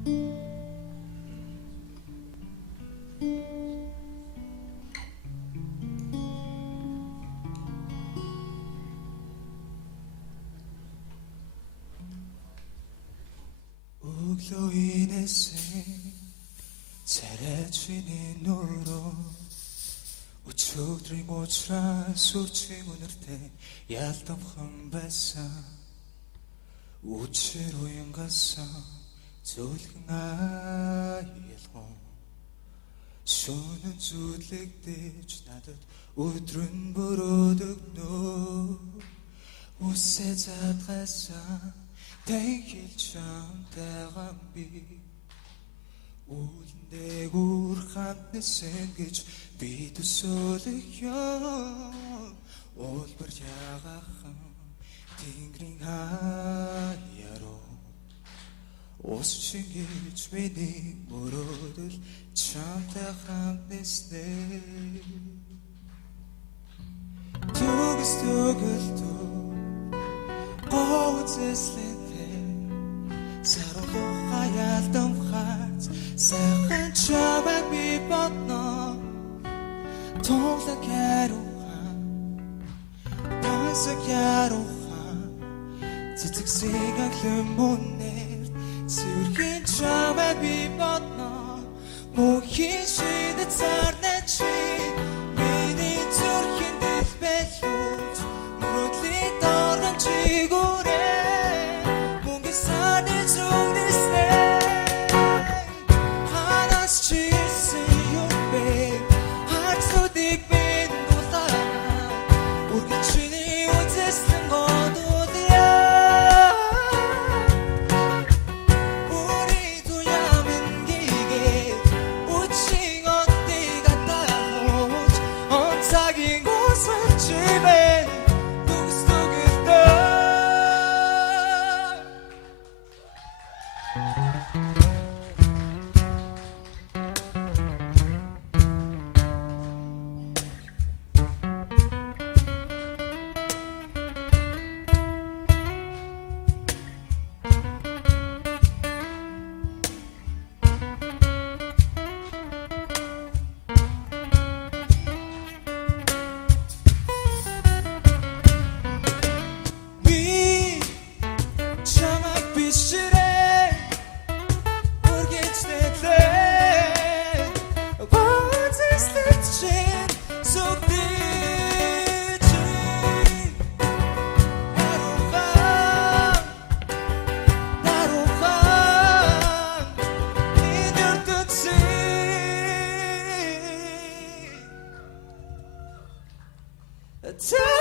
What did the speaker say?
Өглөө инээсэн царайчны нуруу өчигдрийн уучраас үчиг үнэртэй ялдамхан байсан үчир уянгасан зөвлгөн аялгон шөнө зүлэгдэж надад өдрөн бүрөөдөгнөө үсээ задгасан Тэхэл чамтайгаа би үлэндээ үр хатнэсэн гэж би төсөөлөх юм Улбар ягахан тэнгэрийн хаяаруу Ус чингэж миний мөрөөдөл чамтай хамтнэснэ Түгс түгэлтүү Гоцэслэн Сарулуу хаялдам хац сайхан чамайг би бодно Тулаг ярухан Тасаг ярухан Цэцэгсийг аглан мөнээр Зүрхийн чамайг би бодно Мөнхийн шидэт сарна чи Миний зүрхийн дэлбэлүүд Мөрөдлийн доргон чигүүрээ Tell